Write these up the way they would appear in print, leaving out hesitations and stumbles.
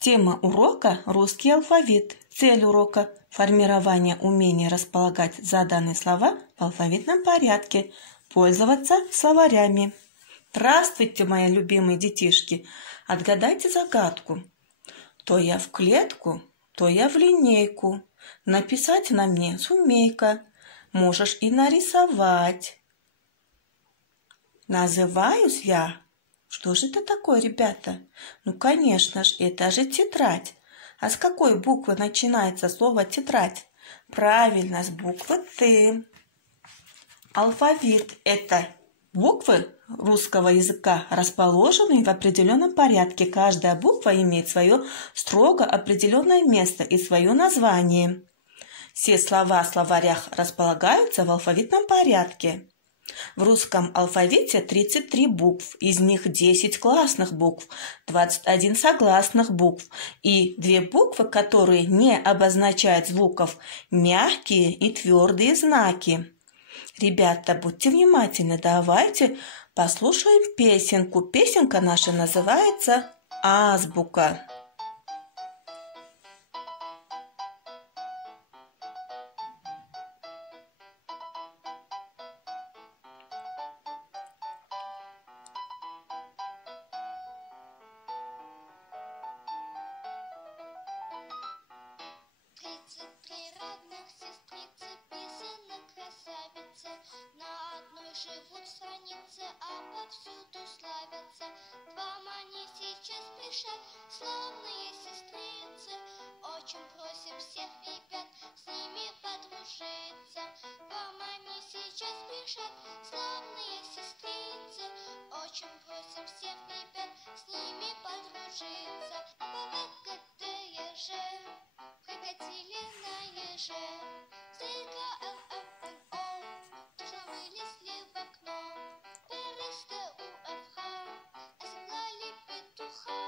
Тема урока – русский алфавит. Цель урока – формирование умения располагать заданные слова в алфавитном порядке, пользоваться словарями. Здравствуйте, мои любимые детишки! Отгадайте загадку. То я в клетку, то я в линейку. Написать на мне сумей-ка. Можешь и нарисовать. Называюсь я. Что же это такое, ребята? Ну, конечно же, это же тетрадь. А с какой буквы начинается слово тетрадь? Правильно, с буквы Т. Алфавит – это буквы русского языка, расположенные в определенном порядке. Каждая буква имеет свое строго определенное место и свое название. Все слова в словарях располагаются в алфавитном порядке. В русском алфавите 33 букв, из них 10 гласных букв, 21 согласных букв и 2 буквы, которые не обозначают звуков, мягкие и твердые знаки. Ребята, будьте внимательны, давайте послушаем песенку. Песенка наша называется «Азбука». Живут страницы, а повсюду славятся. К вам они сейчас спешат, славные сестрицы. Очень просим всех ребят с ними подружиться. К вам они сейчас спешат, славные сестрицы. Очень просим всех ребят с ними подружиться. Богатые же приходили на еже. Зырка тоже вылезли в окно. Пересты у овха оседлали петуха.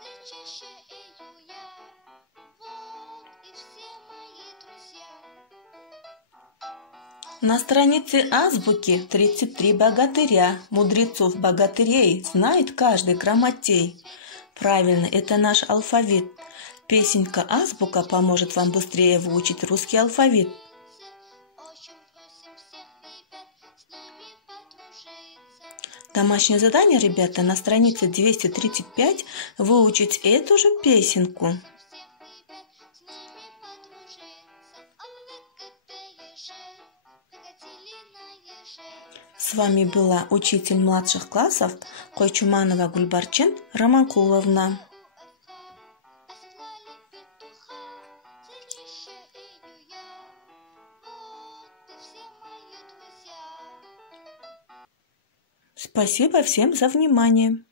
Зайчище и Юля, вот и все мои друзья. На странице азбуки 33 богатыря, мудрецов-богатырей знает каждый грамотей. Правильно, это наш алфавит. Песенка «Азбука» поможет вам быстрее выучить русский алфавит. Домашнее задание, ребята, на странице 235 выучить эту же песенку. С вами была учитель младших классов Койчуманова Гульбарчин Романкуловна. Спасибо всем за внимание.